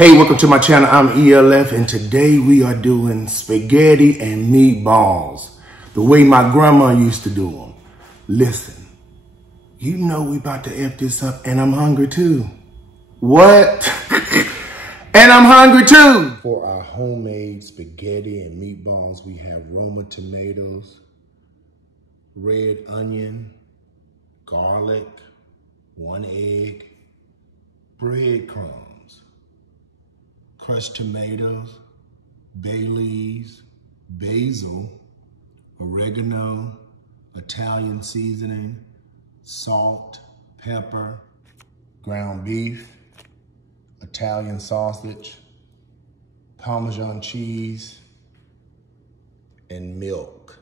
Hey, welcome to my channel. I'm ELF, and today we are doing spaghetti and meatballs the way my grandma used to do them. Listen, you know we about to F this up, and I'm hungry too. What? And I'm hungry too. For our homemade spaghetti and meatballs, we have Roma tomatoes, red onion, garlic, 1 egg, breadcrumbs, crushed tomatoes, bay leaves, basil, oregano, Italian seasoning, salt, pepper, ground beef, Italian sausage, Parmesan cheese, and milk.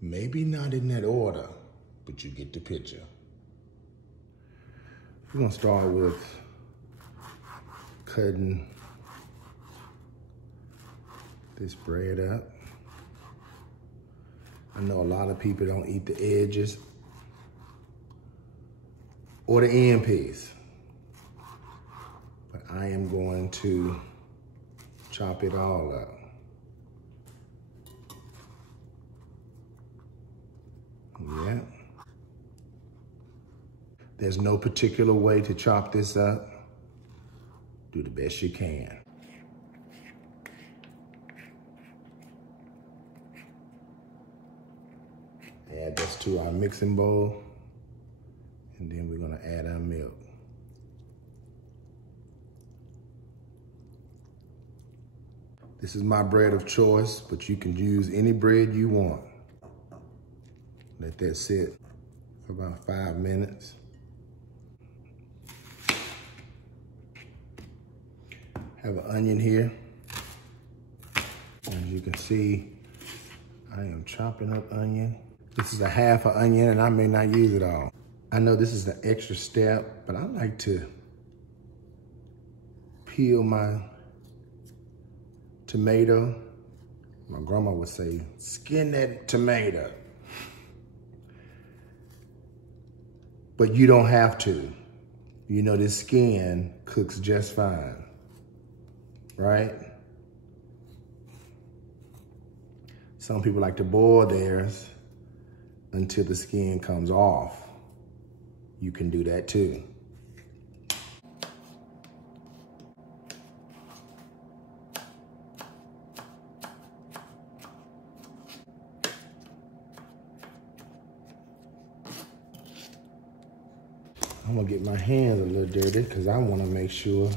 Maybe not in that order, but you get the picture. We're gonna start with cutting this bread up. I know a lot of people don't eat the edges or the end piece, but I am going to chop it all up. Yeah. There's no particular way to chop this up. Do the best you can. Add this to our mixing bowl, and then we're gonna add our milk. This is my bread of choice, but you can use any bread you want. Let that sit for about 5 minutes. Have an onion here. As you can see, I am chopping up onion. This is a half an onion, and I may not use it all. I know this is an extra step, but I like to peel my tomato. My grandma would say, skin that tomato. But you don't have to. You know, this skin cooks just fine, right? Some people like to boil theirs until the skin comes off. You can do that too. I'm gonna get my hands a little dirty because I wanna make sure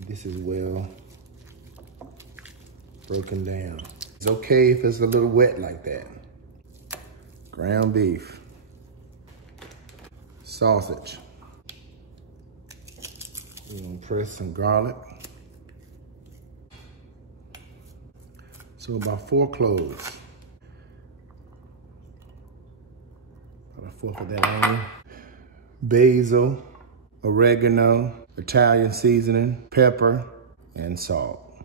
this is well broken down. It's okay if it's a little wet like that. Ground beef, sausage. We're gonna press some garlic. So about 4 cloves. About 1/4 of that onion. Basil, oregano, Italian seasoning, pepper, and salt.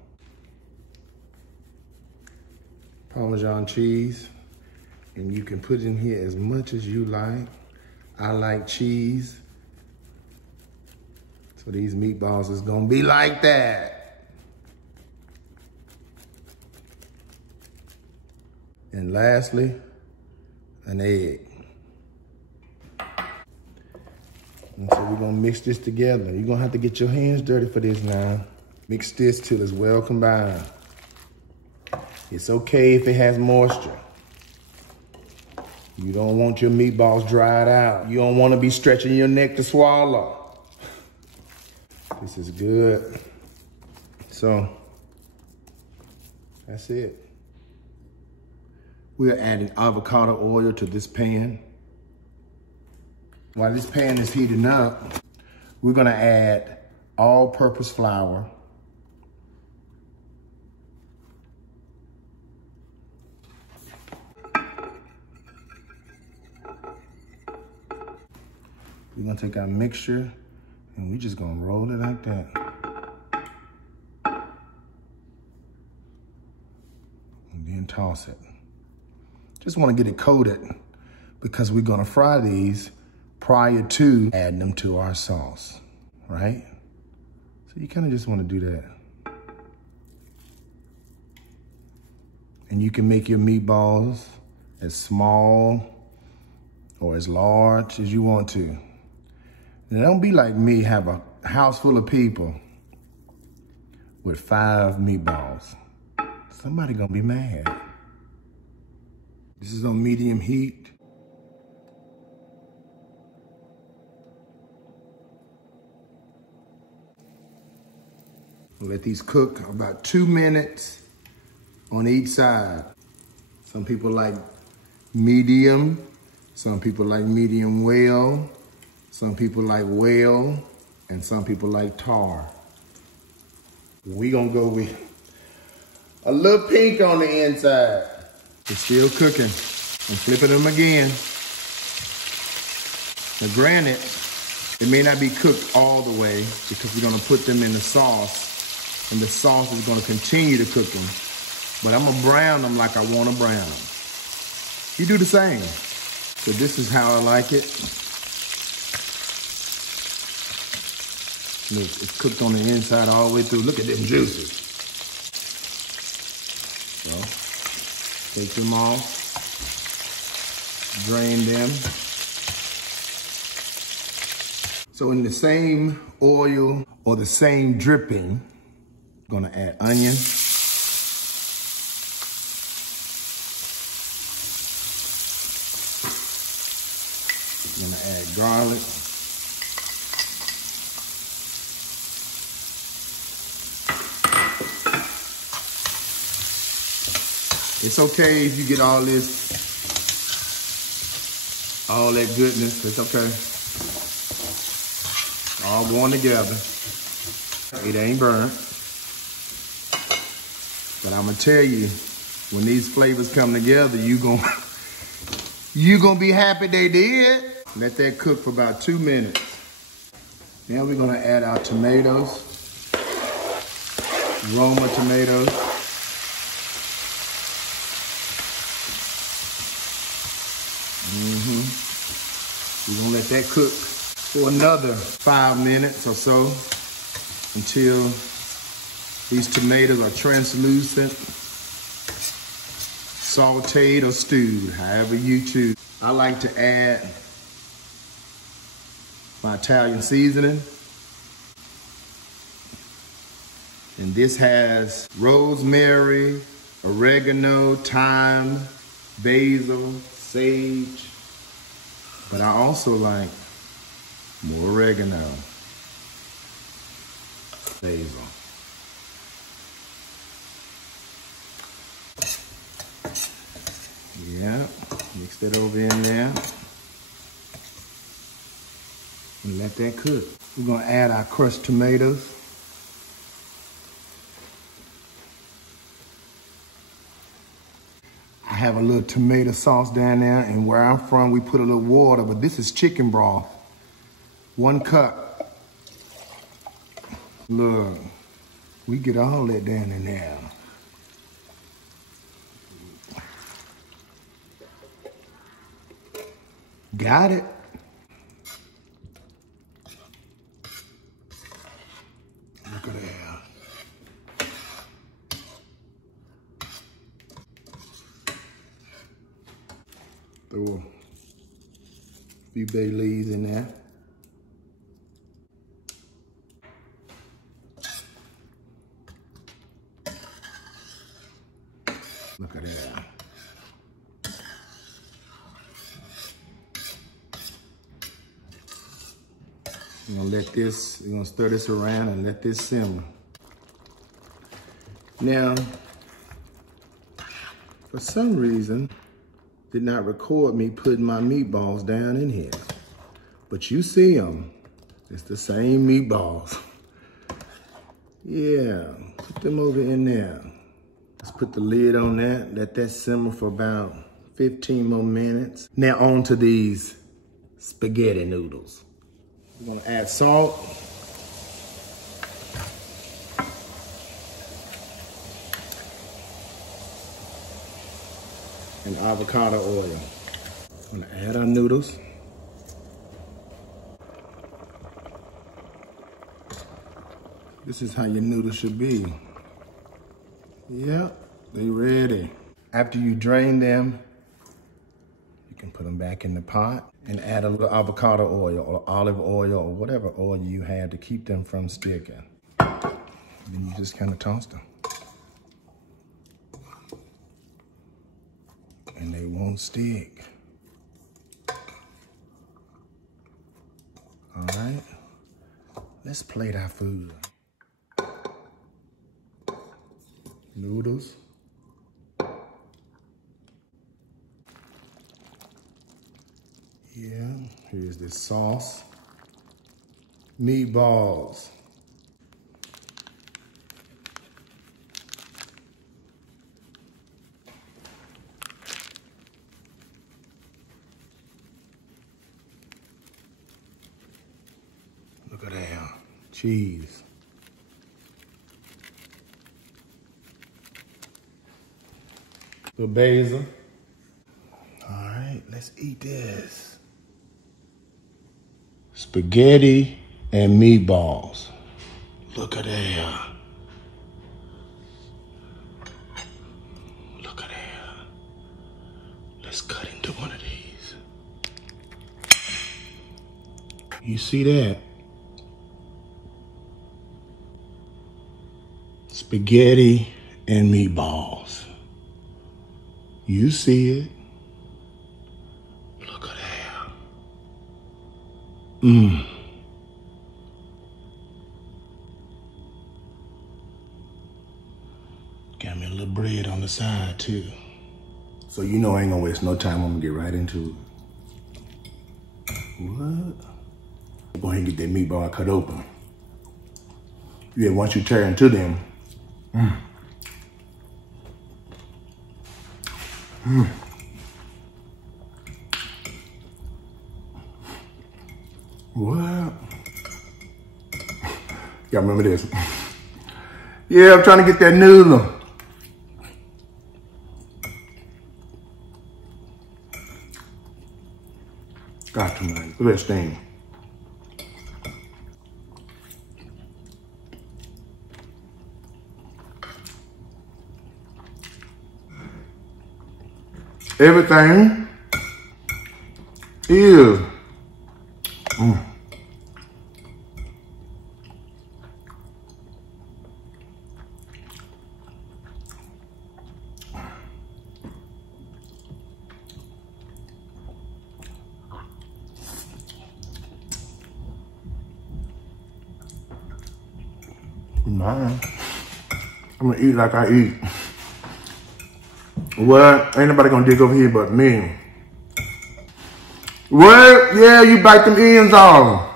Parmesan cheese. And you can put in here as much as you like. I like cheese. So these meatballs is gonna be like that. And lastly, an egg. And so we're gonna mix this together. You're gonna have to get your hands dirty for this now. Mix this till it's well combined. It's okay if it has moisture. You don't want your meatballs dried out. You don't want to be stretching your neck to swallow. This is good. So, that's it. We're adding avocado oil to this pan. While this pan is heating up, we're gonna add all-purpose flour. We're gonna take our mixture and we're just gonna roll it like that. And then toss it. Just wanna get it coated because we're gonna fry these prior to adding them to our sauce, right? So you kind of just want to do that. And you can make your meatballs as small or as large as you want to. And don't be like me, have a house full of people with 5 meatballs. Somebody gonna be mad. This is on medium heat. Let these cook about 2 minutes on each side. Some people like medium, some people like medium well, some people like well, and some people like tar. We gonna go with a little pink on the inside. It's still cooking. I'm flipping them again. Now granted, it may not be cooked all the way because we're gonna put them in the sauce, and the sauce is gonna continue to cook them. But I'm gonna brown them like I wanna brown them. You do the same. So this is how I like it. Look, it's cooked on the inside all the way through. Look at them juices. So, take them off, drain them. So in the same oil or the same dripping, I'm gonna add onion. I'm gonna add garlic. It's okay if you get all that goodness, it's okay. All going together. It ain't burnt. But I'm gonna tell you, when these flavors come together, you gonna be happy they did. Let that cook for about 2 minutes. Now we're gonna add our tomatoes, Roma tomatoes. We're gonna let that cook for another 5 minutes or so until these tomatoes are translucent, sauteed or stewed, however you choose. I like to add my Italian seasoning. And this has rosemary, oregano, thyme, basil, sage. But I also like more oregano, basil. Yeah, mix that over in there. And let that cook. We're gonna add our crushed tomatoes. I have a little tomato sauce down there, and where I'm from, we put a little water, but this is chicken broth. 1 cup. Look, we get all that down in there. Got it. Look at that. Throw a few bay leaves in there. Look at that. We're gonna stir this around and let this simmer. Now, for some reason, did not record me putting my meatballs down in here. But you see them, it's the same meatballs. Yeah, put them over in there. Let's put the lid on that, let that simmer for about 15 more minutes. Now on to these spaghetti noodles. We're gonna add salt. And avocado oil. I'm gonna add our noodles. This is how your noodles should be. Yep, they ready. After you drain them, you can put them back in the pot and add a little avocado oil or olive oil or whatever oil you have to keep them from sticking. Then you just kind of toss them. And they won't stick. All right, let's plate our food. Noodles. Yeah, here's this sauce. Meatballs. Look at that, cheese. The basil. All right, let's eat this. Spaghetti and meatballs. Look at that. Look at that. Let's cut into one of these. You see that? Spaghetti and meatballs. You see it. Look at that. Mmm. Got me a little bread on the side too. So you know I ain't gonna waste no time. I'm gonna get right into it. What? Go ahead and get that meatball cut open. Yeah, once you tear into them, What? Y'all remember this? Yeah, I'm trying to get that noodle. Got to, man. Look at that stain. Everything is mine. I'm gonna eat like I eat. What? Ain't nobody gonna dig over here but me. What? Yeah, you bite them ends off.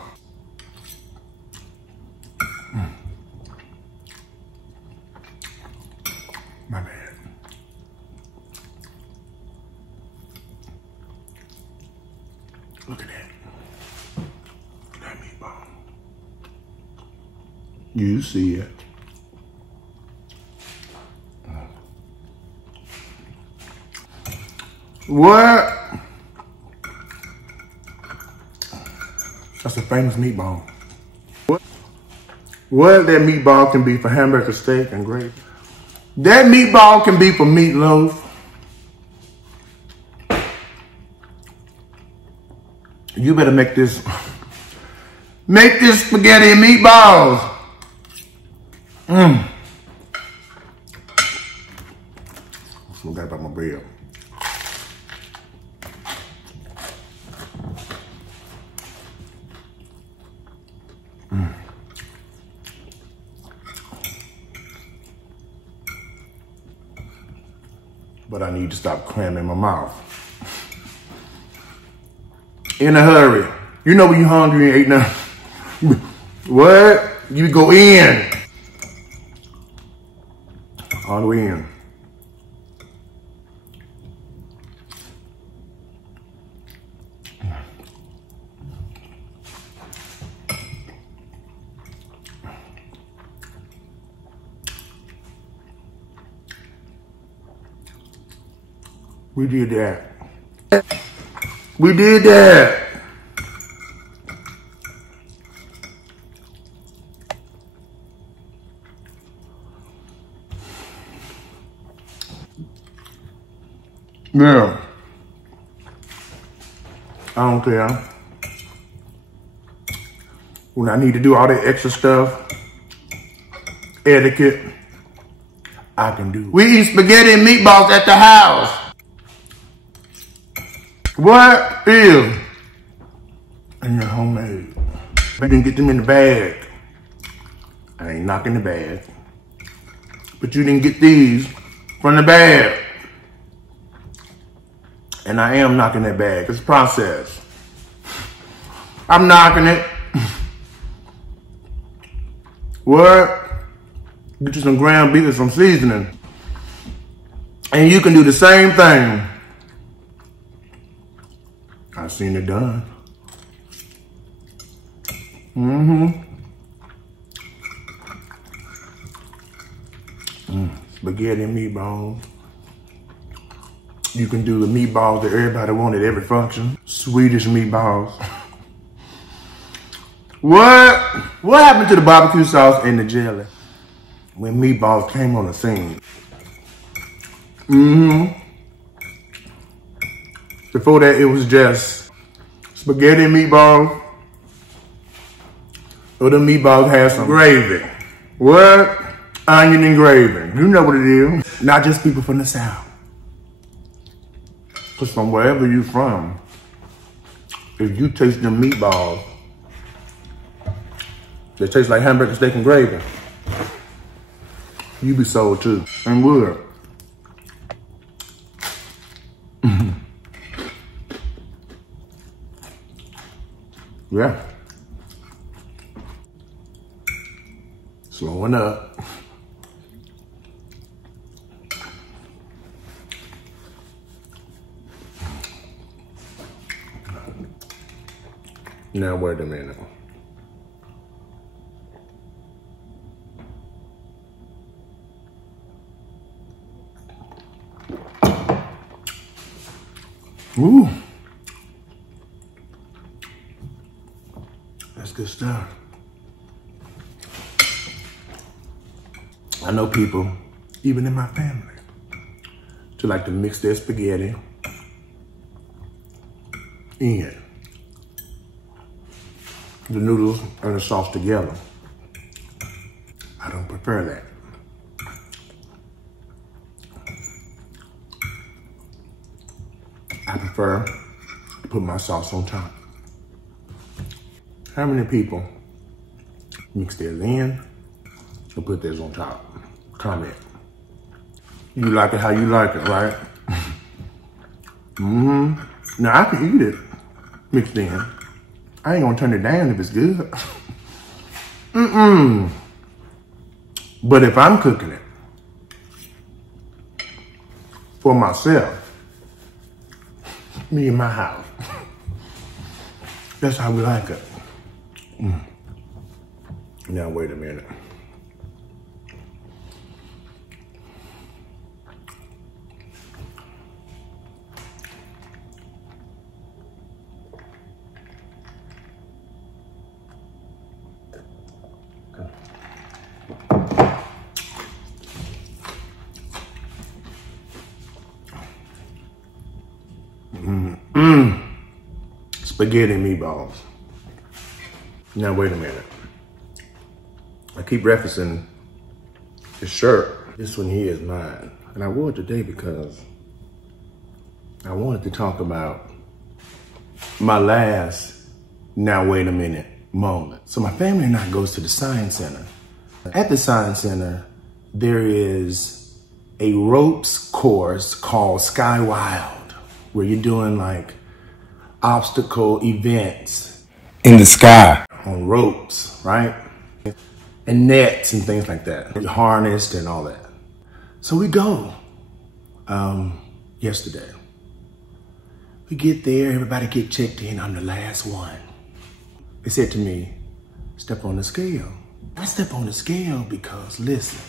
My bad. Look at that. That meatball. You see it. What? That's a famous meatball. What that meatball can be for hamburger steak and gravy. That meatball can be for meatloaf. You better make this spaghetti and meatballs. Forgot about my bread. But I need to stop cramming my mouth. In a hurry. You know when you're hungry and ain't nothing. What? You go in. All the way in. We did that. We did that. Yeah. I don't care. When I need to do all that extra stuff, etiquette, I can do it. We eat spaghetti and meatballs at the house. What is in your homemade? You didn't get them in the bag. I ain't knocking the bag. But you didn't get these from the bag. And I am knocking that bag. It's processed. I'm knocking it. What? Get you some ground beef and some seasoning. And you can do the same thing. I've seen it done. Spaghetti and meatballs. You can do the meatballs that everybody want at every function. Swedish meatballs. What happened to the barbecue sauce and the jelly when meatballs came on the scene? Before that, it was just spaghetti and meatballs. Or the meatballs had some gravy. What? Onion and gravy. You know what it is. Not just people from the South. Because from wherever you're from, if you taste them meatballs, they taste like hamburger, steak, and gravy, you be sold too, and would. Yeah. Slowing up. Now wait a minute. Ooh. That's good stuff. I know people, even in my family, to like to mix their spaghetti in the noodles and the sauce together. I don't prefer that. I prefer to put my sauce on top. How many people mix theirs in and put theirs on top? Comment. You like it how you like it, right? Now I can eat it mixed in. I ain't gonna turn it down if it's good. But if I'm cooking it for myself, me and my house, that's how we like it. Now wait a minute. Spaghetti and meatballs. Now wait a minute. I keep referencing this shirt. This one here is mine. And I wore it today because I wanted to talk about my last now wait a minute moment. So my family and I goes to the Science Center. At the Science Center, there is a ropes course called Sky Wild, where you're doing like obstacle events in the sky on ropes, right? And nets and things like that. Harnessed and all that. So we go yesterday. We get there, everybody get checked in. I'm the last one. They said to me, step on the scale. I step on the scale because, listen,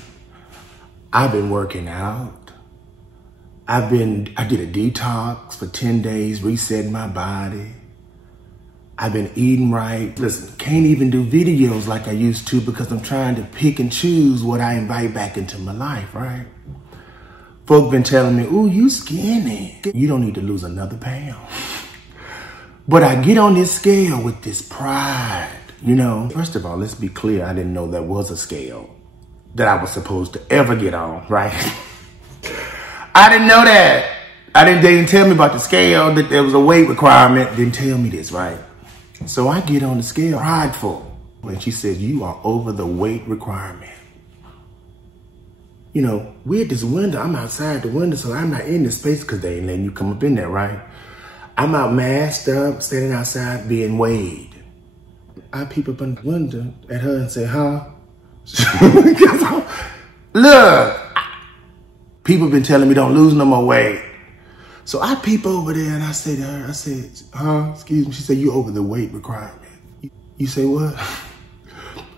I've been working out. I did a detox for 10 days, resetting my body. I've been eating right. Listen, can't even do videos like I used to because I'm trying to pick and choose what I invite back into my life, right? Folk been telling me, ooh, you skinny. You don't need to lose another pound. But I get on this scale with this pride, you know. First of all, let's be clear. I didn't know there was a scale that I was supposed to ever get on, right? I didn't know that. They didn't tell me about the scale, that there was a weight requirement. Didn't tell me this, right? So I get on the scale, prideful. And she says, you are over the weight requirement. You know, we're at this window. I'm outside the window, so I'm not in the space because they ain't letting you come up in there, right? I'm out masked up, standing outside being weighed. I peep up in the window at her and say, huh? Look, people been telling me don't lose no more weight. So I peep over there and I say to her, I said, huh, excuse me. She said, you over the weight requirement. You say what?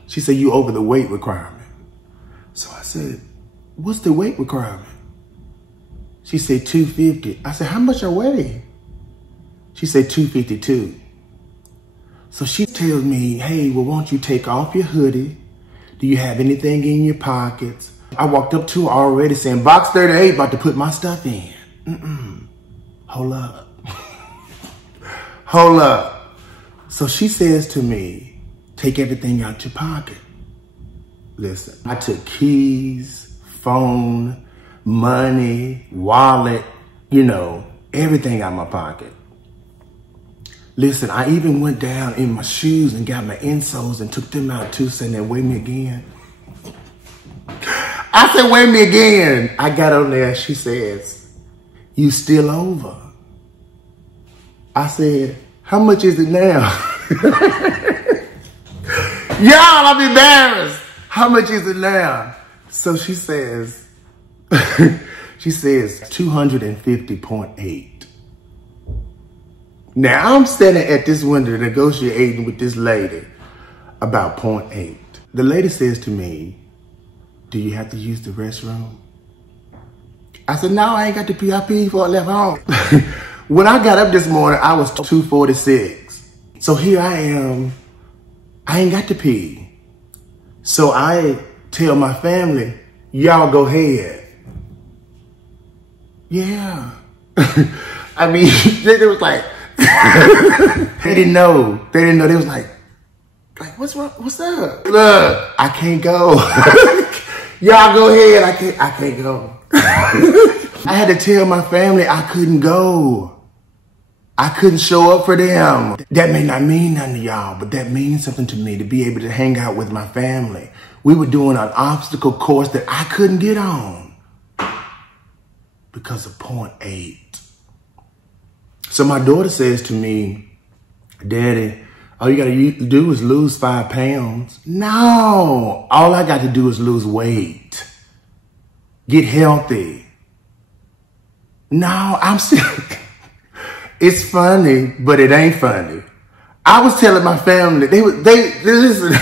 She said, you over the weight requirement. So I said, what's the weight requirement? She said, 250. I said, how much I weigh? She said, 252. So she tells me, hey, well, won't you take off your hoodie? Do you have anything in your pockets? I walked up to her already saying, box 38, about to put my stuff in. Hold up. Hold up. So she says to me, take everything out your pocket. Listen, I took keys, phone, money, wallet, you know, everything out of my pocket. Listen, I even went down in my shoes and got my insoles and took them out too, saying, then weigh me again. I said, weigh me again. I got on there, she says, you still over. I said, how much is it now? Y'all, I'm embarrassed. How much is it now? So she says, she says 250.8. Now I'm standing at this window negotiating with this lady about 0.8. The lady says to me, do you have to use the restroom? I said, no, I ain't got to pee. I peed before I left home. When I got up this morning, I was 246. So here I am. I ain't got to pee. So I tell my family, y'all go ahead. Yeah. I mean, it was like, they didn't know. They didn't know. They was like, what's wrong? What's up? Look, I can't go. Y'all go ahead. I can't go. I had to tell my family I couldn't go. I couldn't show up for them. That may not mean nothing to y'all, but that means something to me to be able to hang out with my family. We were doing an obstacle course that I couldn't get on because of 0.8. So my daughter says to me, Daddy, all you gotta do is lose 5 pounds. No, all I got to do is lose weight. Get healthy. No, I'm sick. It's funny, but it ain't funny. I was telling my family, they listen,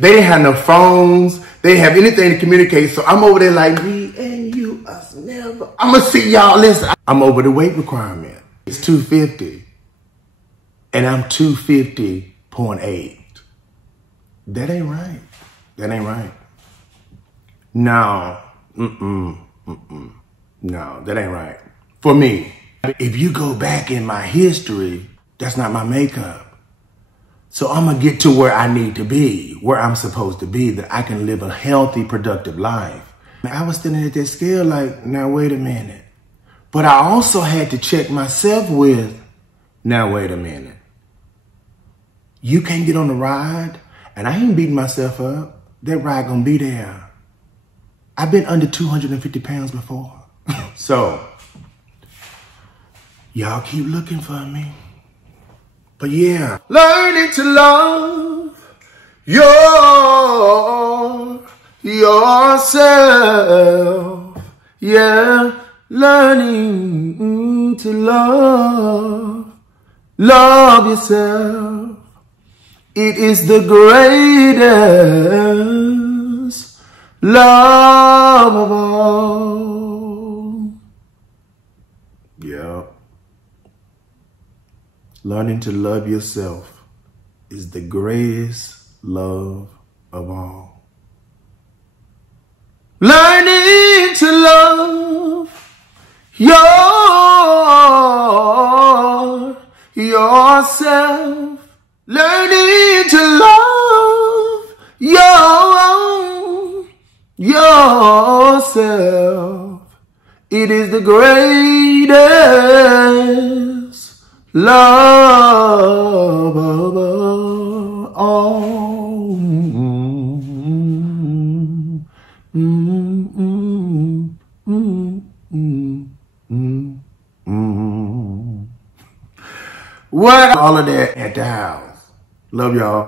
they didn't have no phones. They didn't have anything to communicate. So I'm over there like, me and you, us never. I'm gonna see y'all, listen. I'm over the weight requirement. It's 250 and I'm 250.8. That ain't right. That ain't right. No, no, that ain't right. For me, if you go back in my history, that's not my makeup. So I'm gonna get to where I need to be, where I'm supposed to be, that I can live a healthy, productive life. I was standing at that scale like, now wait a minute. But I also had to check myself with, now wait a minute. You can't get on the ride, and I ain't beating myself up. That ride gonna be there. I've been under 250 pounds before. So, y'all keep looking for me. But yeah, learning to love yourself. Yeah, learning to love yourself. It is the greatest love of all. Yeah. Learning to love yourself is the greatest love of all. Learning to love yourself. Learning to love yourself. It is the greatest love of all. What all of that at the house. Love y'all.